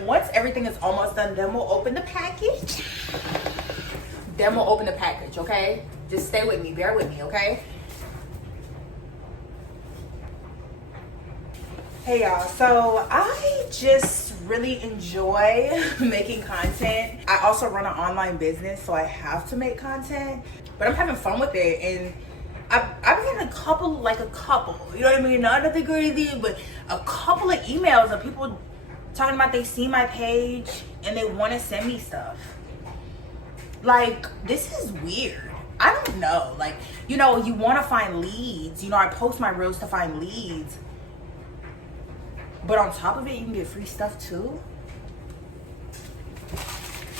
then once everything is almost done, then we'll open the package. Then we'll open the package, okay? Just stay with me, bear with me, okay? Hey y'all, so I just really enjoy making content. I also run an online business, so I have to make content, but I'm having fun with it. And I've been getting a couple, you know what I mean? Not nothing crazy, but a couple of emails of people talking about they see my page and they want to send me stuff. Like, this is weird. I don't know. Like, you know, you want to find leads. You know, I post my reels to find leads. But on top of it, you can get free stuff too.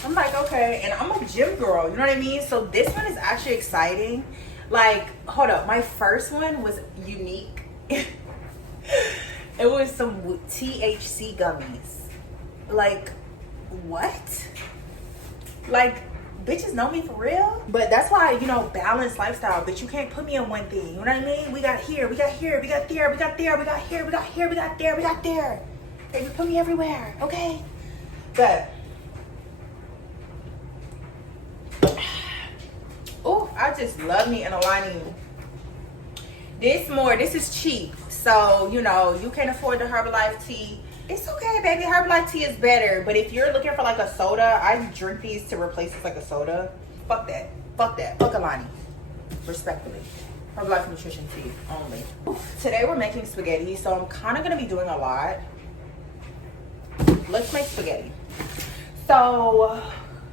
I'm like, okay. And I'm a gym girl, you know what I mean? So this one is actually exciting. Like, hold up. My first one was unique. It was some THC gummies. Like, what? Like, bitches know me for real? But that's why, you know, balanced lifestyle. Bitch, you can't put me in one thing. You know what I mean? We got here, we got here, we got there, we got there, we got here, we got here, we got there, we got there. Baby, put me everywhere, okay? But, oh, I just love me an aligning. This is cheap. So, you know, you can't afford the Herbalife tea. It's okay, baby. Herbalife tea is better. But if you're looking for like a soda, I drink these to replace it like a soda. Fuck that. Fuck that. Fuck Alani. Respectfully. Herbalife nutrition tea only. Today we're making spaghetti, so I'm kind of going to be doing a lot. Let's make spaghetti. So,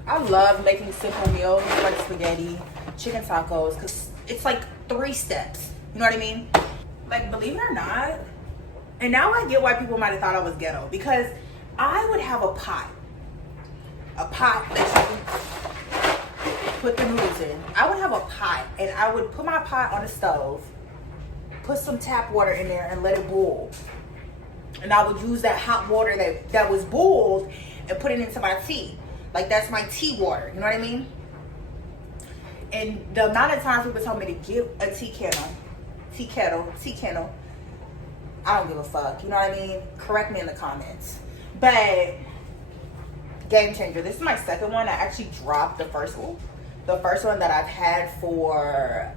I love making simple meals like spaghetti, chicken tacos, because it's like 3 steps. You know what I mean? Like, believe it or not, and now I get why people might have thought I was ghetto, because I would have a pot that you put the noodles in. I would have a pot, and I would put my pot on the stove, put some tap water in there, and let it boil. And I would use that hot water that was boiled and put it into my tea. Like, that's my tea water. You know what I mean? And the amount of times people told me to give a tea kettle, I don't give a fuck. You know what I mean? Correct me in the comments. But game changer. This is my second one. I actually dropped the first one. The first one that I've had for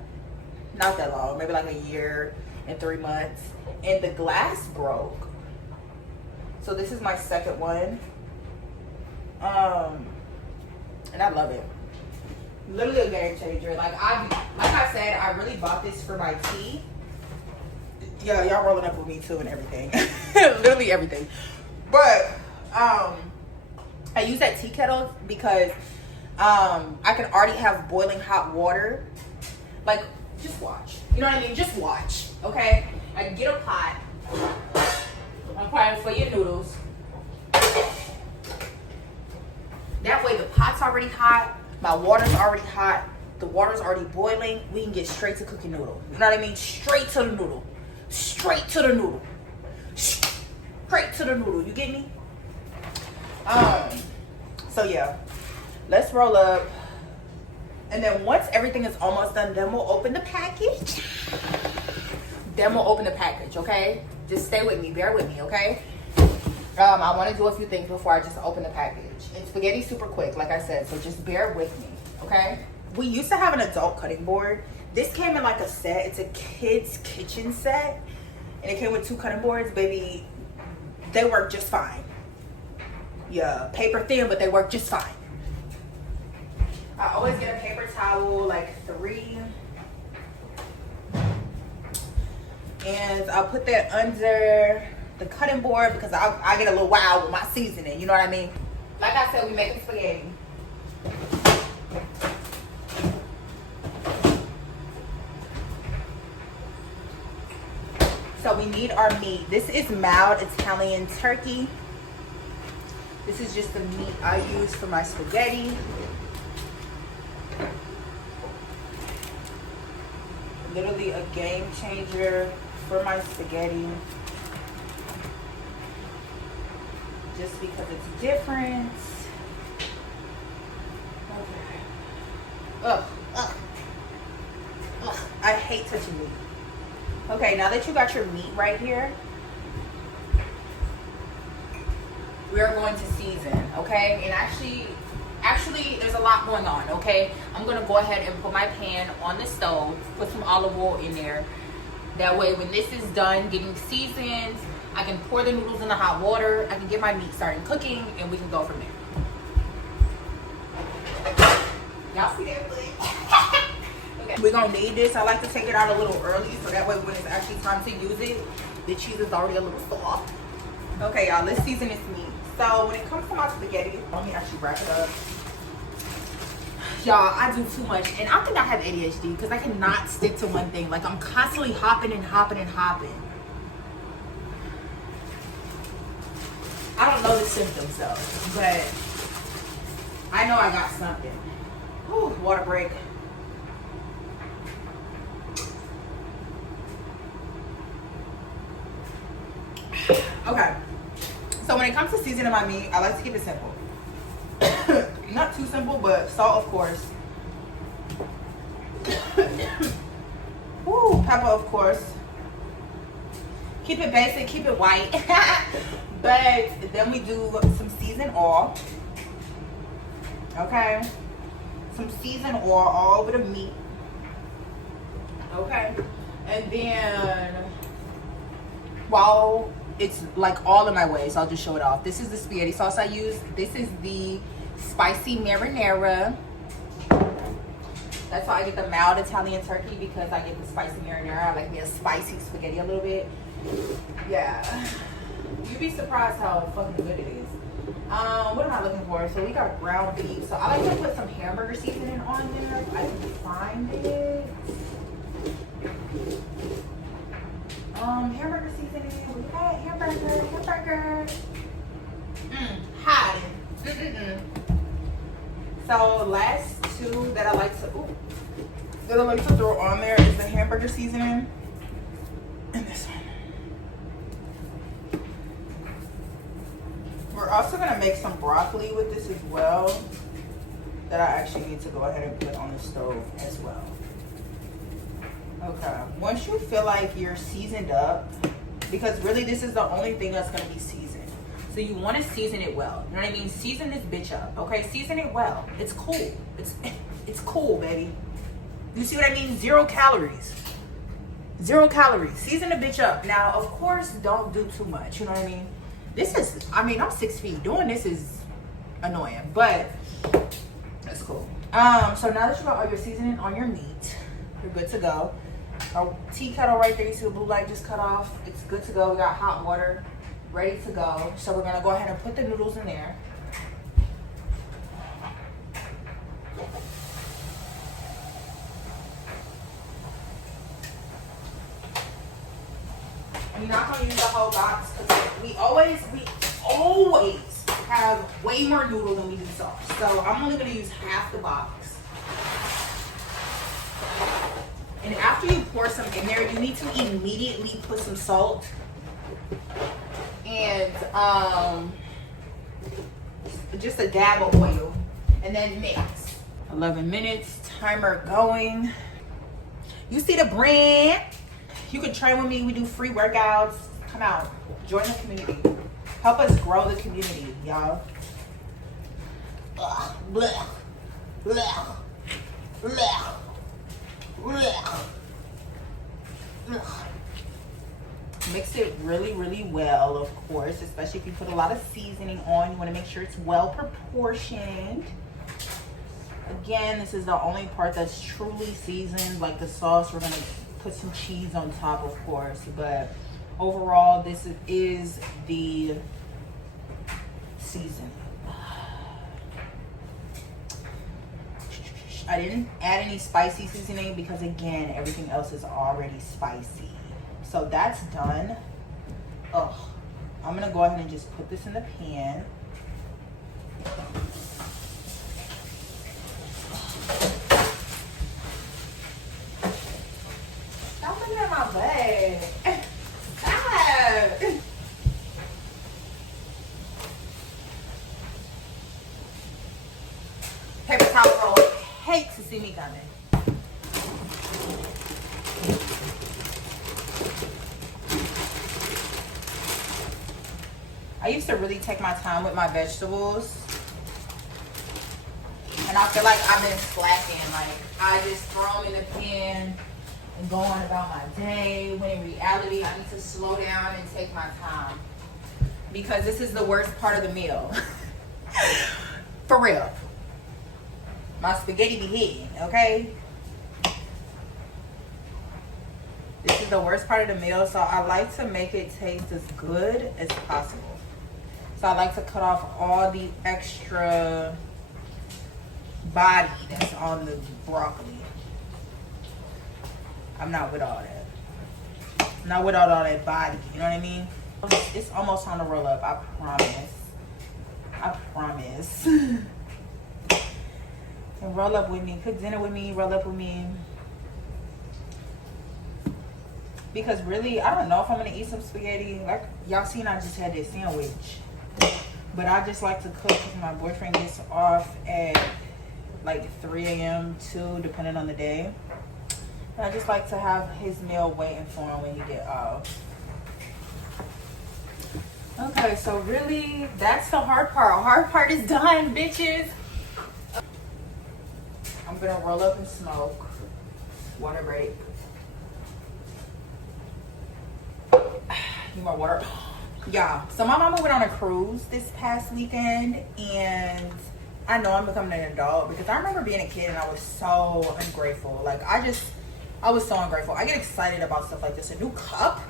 not that long, maybe like a year and 3 months. And the glass broke. So this is my second one. And I love it. Literally a game changer. Like I said, I really bought this for my tea. Yeah, y'all rolling up with me too and everything. Literally everything. But I use that tea kettle because I can already have boiling hot water. Like, just watch. You know what I mean? Just watch. Okay? I can get a pot. I'm crying for your noodles. That way the pot's already hot. My water's already hot. The water's already boiling. We can get straight to cooking noodle. You know what I mean? Straight to the noodle. Straight to the noodle. Straight to the noodle. You get me? So yeah. Let's roll up. And then once everything is almost done, then we'll open the package. Then we'll open the package, okay? Just stay with me. Bear with me, okay? I want to do a few things before I just open the package. And spaghetti's super quick, like I said, so just bear with me, okay? We used to have an adult cutting board. This came in like a set. It's a kid's kitchen set. And it came with 2 cutting boards. Baby, they work just fine. Yeah, paper thin, but they work just fine. I always get a paper towel, like 3. And I'll put that under the cutting board because I get a little wild with my seasoning. You know what I mean? Like I said, we making spaghetti. So we need our meat. This is mild Italian turkey. This is just the meat I use for my spaghetti. Literally a game changer for my spaghetti. Just because it's different. Okay. Ugh. I hate touching meat. Okay, now that you got your meat right here, we are going to season, okay? And actually there's a lot going on, okay? I'm gonna go ahead and put my pan on the stove, put some olive oil in there. That way when this is done getting seasoned, I can pour the noodles in the hot water, I can get my meat started cooking, and we can go from there. Y'all see that? Okay. We're gonna need this. I like to take it out a little early so that way when it's actually time to use it, the cheese is already a little soft. Okay, y'all, let's season this meat. So when it comes to my spaghetti, let me actually wrap it up. Y'all, I do too much, and I think I have ADHD because I cannot stick to one thing. Like, I'm constantly hopping and hopping and hopping. I don't know the symptoms though, but I know I got something. Whew, water break. Okay, so when it comes to seasoning my meat, I like to keep it simple. Not too simple, but salt, of course. Woo, pepper, of course. Keep it basic, keep it white. But then we do some seasoned oil. Okay, some seasoned oil all over the meat. Okay, and then while it's like all in my ways, I'll just show it off. This is the spaghetti sauce I use. This is the spicy marinara. That's why I get the mild Italian turkey, because I get the spicy marinara. I like me a spicy spaghetti a little bit. Yeah, you'd be surprised how fucking good it is. What am I looking for? So we got ground beef. So I like to put some hamburger seasoning on there. I can find it. Hamburger seasoning. We got hamburger. Hiding. So last two that I like to throw on there is the hamburger seasoning and this one. We're also gonna make some broccoli with this as well, that I actually need to go ahead and put on the stove as well. Okay, once you feel like you're seasoned up, because really this is the only thing that's gonna be seasoned. So you wanna season it well. You know what I mean? Season this bitch up, okay? Season it well. It's cool. It's cool, baby. You see what I mean? 0 calories. 0 calories. Season the bitch up. Now, of course, don't do too much. You know what I mean? This is, I mean, I'm 6 feet. Doing this is annoying, but that's cool. So now that you got all your seasoning on your meat, you're good to go. Our tea kettle right there, you see the blue light just cut off. It's good to go. We got hot water ready to go. So we're gonna go ahead and put the noodles in there. You're not gonna use the whole box because we always have way more noodle than we do sauce. So I'm only gonna use half the box. And after you pour some in there, you need to immediately put some salt and just a dab of oil, and then mix. 11 minutes, timer going. You see the brand? You can train with me. We do free workouts. Come out, join the community. Help us grow the community, y'all. Blech. Blech. Blech. Blech. Blech. Mix it really, really well, of course, especially if you put a lot of seasoning on. You want to make sure it's well proportioned. Again, this is the only part that's truly seasoned, like the sauce. We're going to put some cheese on top, of course, but overall, this is the seasoning. I didn't add any spicy seasoning because, again, everything else is already spicy. So that's done. I'm gonna go ahead and just put this in the pan. Stop looking at my bag. Stop. Paper towel roll. Hate to see me coming. I used to really take my time with my vegetables. And I feel like I've been slacking. Like, I just throw them in the pan and go on about my day. When in reality, I need to slow down and take my time. Because this is the worst part of the meal. For real. My spaghetti be hitting, okay? This is the worst part of the meal, so I like to make it taste as good as possible. So I like to cut off all the extra body that's on the broccoli. I'm not with all that. I'm not with all that body, you know what I mean? It's almost time to roll up, I promise. I promise. And roll up with me, cook dinner with me, roll up with me. Because really, I don't know if I'm gonna eat some spaghetti. Like y'all seen, I just had this sandwich. But I just like to cook because my boyfriend gets off at like 3 a.m. 2, depending on the day. And I just like to have his meal waiting for him when he get off. Okay, so really, that's the hard part. Hard part is done, bitches. I'm gonna roll up and smoke. Water break. Need more water. Yeah, so my mama went on a cruise this past weekend, and I know I'm becoming an adult because I remember being a kid and I was so ungrateful. Like, I was so ungrateful. I get excited about stuff like this. A new cup?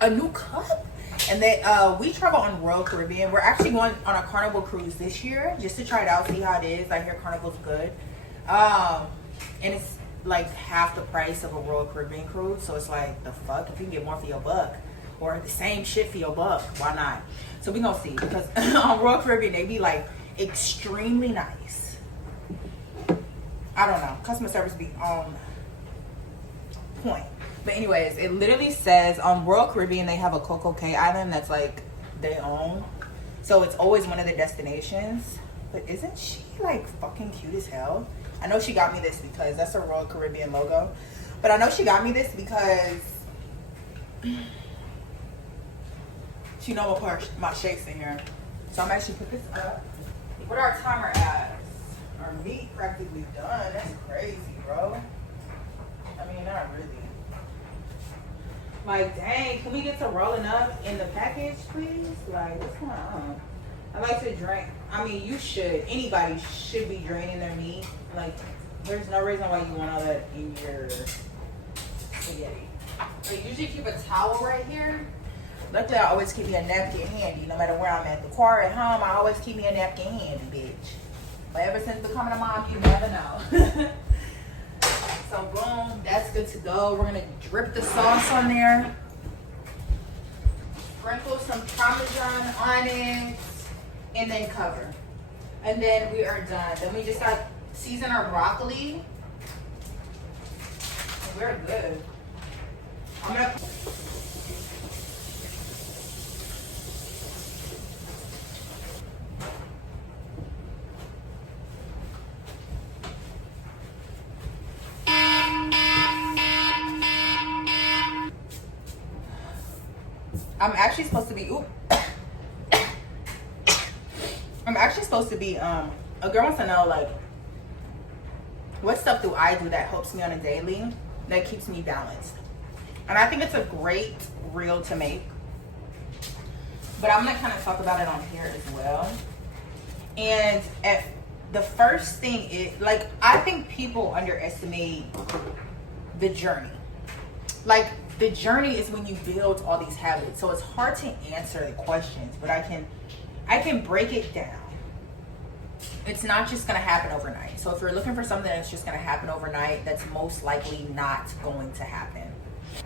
A new cup? And then we travel on Royal Caribbean. We're actually going on a Carnival cruise this year just to try it out, see how it is. I hear Carnival's good. And it's like half the price of a Royal Caribbean cruise. So it's like, the fuck? If you can get more for your buck, or the same shit for your buck, why not? So we gonna see, because on Royal Caribbean, they be like extremely nice. I don't know. Customer service be on point. But anyways, it literally says on Royal Caribbean, they have a Coco Cay island that's like they own. So it's always one of the destinations. But isn't she like fucking cute as hell? I know she got me this because that's a Royal Caribbean logo. But I know she got me this because she know I'm gonna put my shakes in here. So I'm actually put this up. What our timer at? Our meat practically done. That's crazy, bro. I mean, not really. Like, dang, can we get to rolling up in the package, please? Like, what's going on? I like to drink. I mean, you should. Anybody should be draining their meat. Like, there's no reason why you want all that in your spaghetti. I usually keep a towel right here. Luckily, I always keep me a napkin handy, no matter where I'm at. The car, at home, I always keep me a napkin handy, bitch. But ever since becoming a mom, you never know. So boom, that's good to go. We're gonna drip the sauce on there. Sprinkle some Parmesan on it, and then cover. And then we are done. Then we just got season our broccoli. And we're good. I'm gonna I'm actually supposed to be a girl wants to know, like, what stuff do I do that helps me on a daily, that keeps me balanced? And I think it's a great reel to make, but I'm gonna kind of talk about it on here as well. And the first thing is, like, I think people underestimate the journey. Like, the journey is when you build all these habits. So it's hard to answer the questions, but I can break it down. It's not just gonna happen overnight. So if you're looking for something that's just gonna happen overnight, that's most likely not going to happen.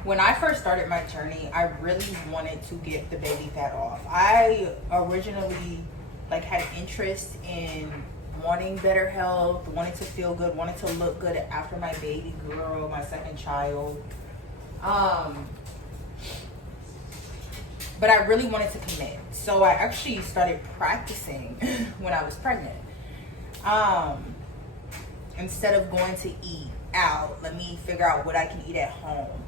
When I first started my journey, I really wanted to get the baby fat off. I originally had interest in wanting better health, wanting to feel good, wanting to look good after my baby girl, my second child. But I really wanted to commit. So I actually started practicing when I was pregnant. Instead of going to eat out, let me figure out what I can eat at home.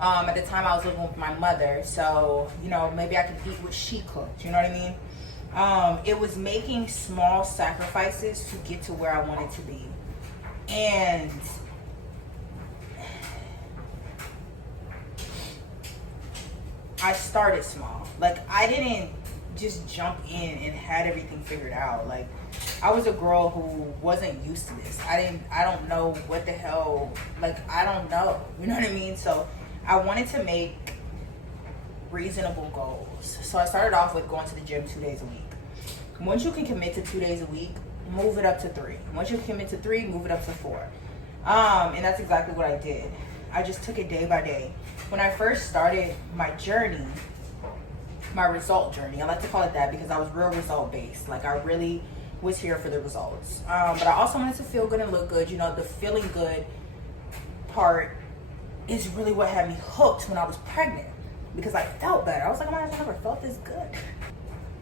At the time, I was living with my mother, so you know, maybe I could eat what she cooked. You know what I mean? It was making small sacrifices to get to where I wanted to be, and I started small. Like, I didn't just jump in and had everything figured out. Like, I was a girl who wasn't used to this. I don't know what the hell, like, I don't know. You know what I mean? So I wanted to make reasonable goals. So I started off with going to the gym 2 days a week. Once you can commit to 2 days a week, move it up to 3. Once you commit to 3, move it up to 4. And that's exactly what I did. I just took it day by day. When I first started my journey, my result journey, I like to call it that because I was real result based. Like, I really was here for the results. But I also wanted to feel good and look good. You know, the feeling good part is really what had me hooked when I was pregnant, because I felt better. I was like, oh my gosh, I never felt this good.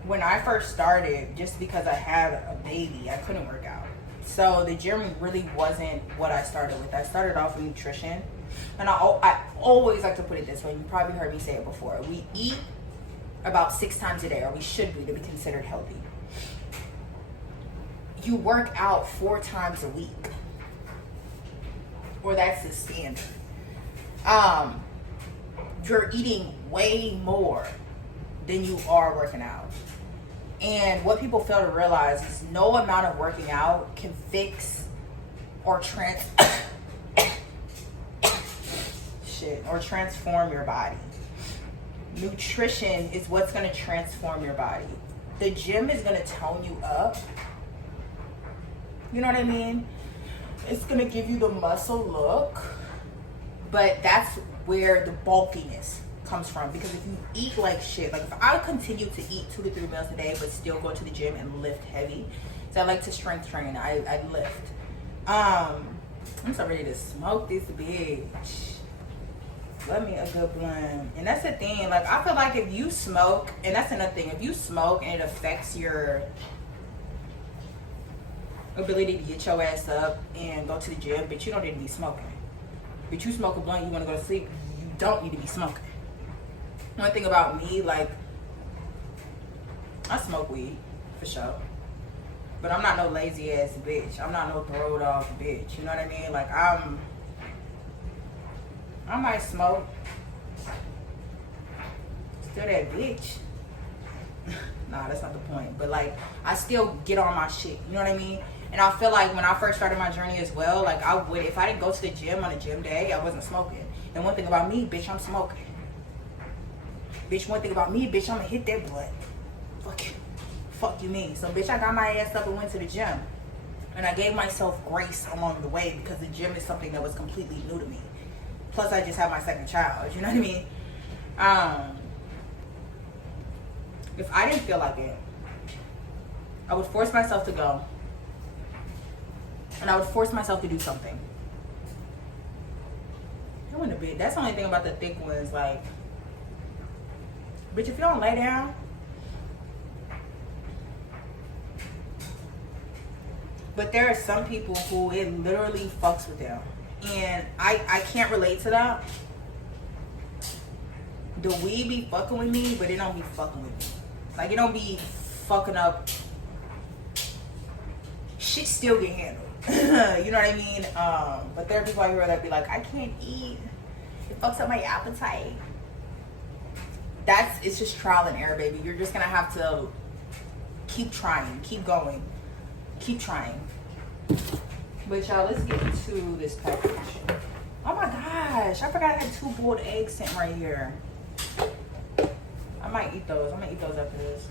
When I first started, just because I had a baby, I couldn't work out. So the gym really wasn't what I started with. I started off with nutrition. And I always like to put it this way. You probably heard me say it before. We eat about 6 times a day, or we should be, to be considered healthy. You work out 4 times a week, or that's the standard. You're eating way more than you are working out. And what people fail to realize is no amount of working out can fix or transform your body. Nutrition is what's going to transform your body. The gym is going to tone you up. You know what I mean? It's going to give you the muscle look. But that's where the bulkiness comes from. Because if you eat like shit, like if I continue to eat 2 to 3 meals a day but still go to the gym and lift heavy, so I like to strength train, I lift. I'm so ready to smoke this bitch. Love me a good blunt. And that's the thing, like, I feel like if you smoke, and that's another thing, if you smoke and it affects your ability to get your ass up and go to the gym, but you don't need to be smoking. But you smoke a blunt, you want to go to sleep, you don't need to be smoking. One thing about me, like, I smoke weed, for sure. But I'm not no lazy ass bitch. I'm not no throwed off bitch. You know what I mean? Like, I might smoke. Still that bitch. Nah, that's not the point. But like, I still get on my shit. You know what I mean? And I feel like when I first started my journey as well, like, I would, if I didn't go to the gym on a gym day, I wasn't smoking. And one thing about me, bitch, I'm smoking. Bitch, one thing about me, bitch, I'm gonna hit that blunt. Fuck you mean? So bitch, I got my ass up and went to the gym. And I gave myself grace along the way, because the gym is something that was completely new to me. Plus, I just had my second child. You know what I mean? If I didn't feel like it, I would force myself to go. And I would force myself to do something. I want to be. That's the only thing about the thick ones. Like, bitch, if you don't lay down. But there are some people who it literally fucks with them. And I can't relate to that. The weed be fucking with me, but it don't be fucking with me. Like, it don't be fucking up. Shit still get handled. You know what I mean? But there are people out here that be like, I can't eat. It fucks up my appetite. It's just trial and error, baby. You're just gonna have to keep trying, keep going, keep trying. But y'all, let's get into this package. Oh my gosh, I forgot I had 2 boiled eggs sitting right here. I might eat those. I'm gonna eat those after this.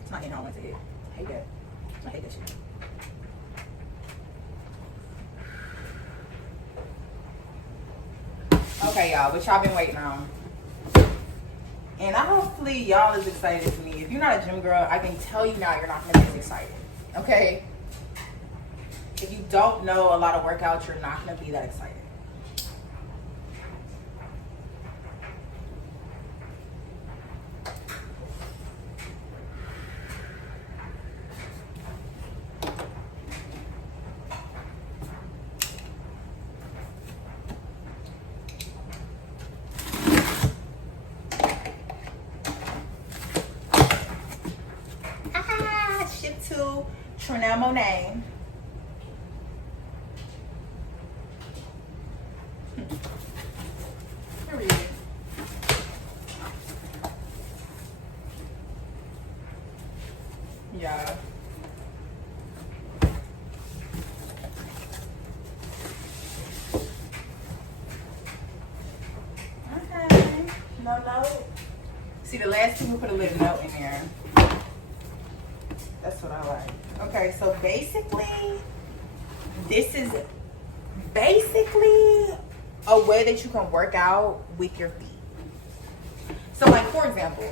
It's not eating all my eggs. I hate that. I hate that shit. Okay, y'all, what y'all been waiting on? And hopefully y'all is excited as me. If you're not a gym girl, I can tell you now you're not gonna be as excited. Okay? If you don't know a lot of workouts, you're not gonna be that excited. no name. Period. Yeah. Okay. No note. See, the last two we put a little note in there. That's what I like. Okay, so basically, this is basically a way that you can work out with your feet. So, like, for example,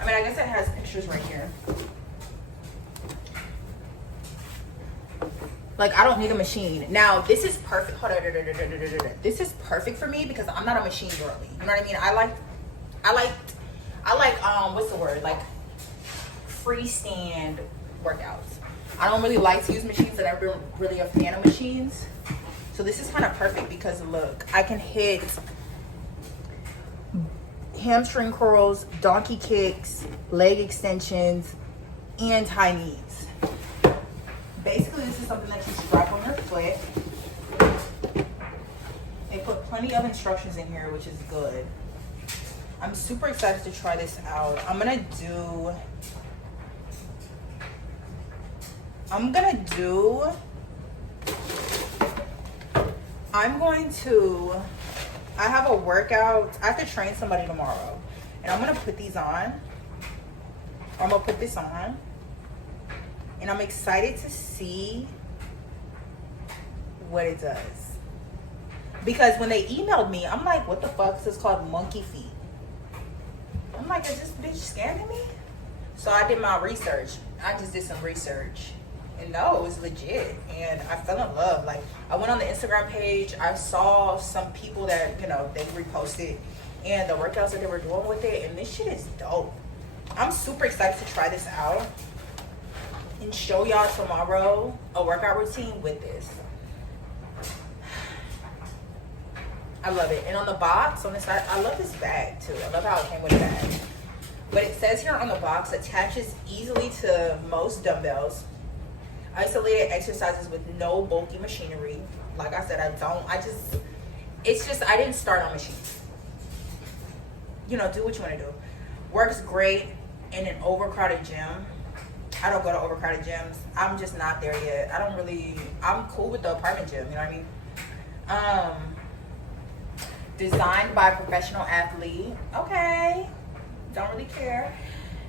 I mean, I guess it has pictures right here. Like, I don't need a machine. Now, this is perfect. Hold on. This is perfect for me because I'm not a machine girly. You know what I mean? I like, what's the word? Like, freestand workouts. I don't really like to use machines. I've never been really a fan of machines. So this is kind of perfect because look, I can hit hamstring curls, donkey kicks, leg extensions, and high knees. Basically, this is something that you strap on your foot. They put plenty of instructions in here, which is good. I'm super excited to try this out. I'm going to, I have a workout. I have to train somebody tomorrow. And I'm going to put these on. I'm going to put this on. And I'm excited to see what it does. Because when they emailed me, I'm like, what the fuck? This is called monkey feet. I'm like, is this bitch scamming me? So I did my research. I just did some research. And no, it was legit. And I fell in love. Like, I went on the Instagram page. I saw some people that, you know, they reposted. And the workouts that they were doing with it. And this shit is dope. I'm super excited to try this out. And show y'all tomorrow a workout routine with this. I love it. And on the box, on the side, I love this bag too. I love how it came with a bag. But it says here on the box, attaches easily to most dumbbells. Isolated exercises with no bulky machinery. Like I said, I didn't start on machines. You know, do what you want to do. Works great in an overcrowded gym. I don't go to overcrowded gyms. I'm just not there yet. I'm cool with the apartment gym, you know what I mean? Designed by a professional athlete. Okay. Don't really care.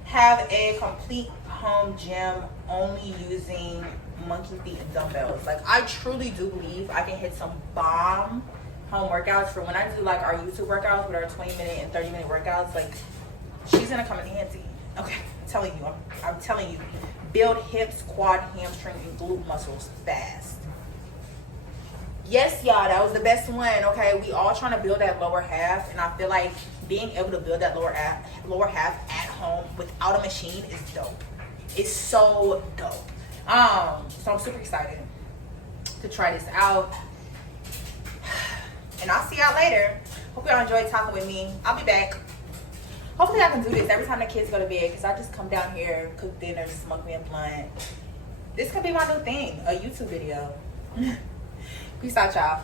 Have a complete home gym only using monkey feet and dumbbells. Like, I truly do believe I can hit some bomb home workouts for when I do like our YouTube workouts with our 20-minute and 30-minute workouts. Like, she's gonna come in handy. Okay, I'm telling you, build hips, quad, hamstring, and glute muscles fast. Yes, y'all, that was the best one. Okay, we all trying to build that lower half, and I feel like being able to build that lower half at home without a machine is dope. It's so dope. So I'm super excited to try this out, and I'll see y'all later. Hope y'all enjoyed talking with me. I'll be back. Hopefully I can do this every time the kids go to bed, because I just come down here, cook dinner, smoke me a blunt. This could be my new thing, a YouTube video. Peace out, y'all.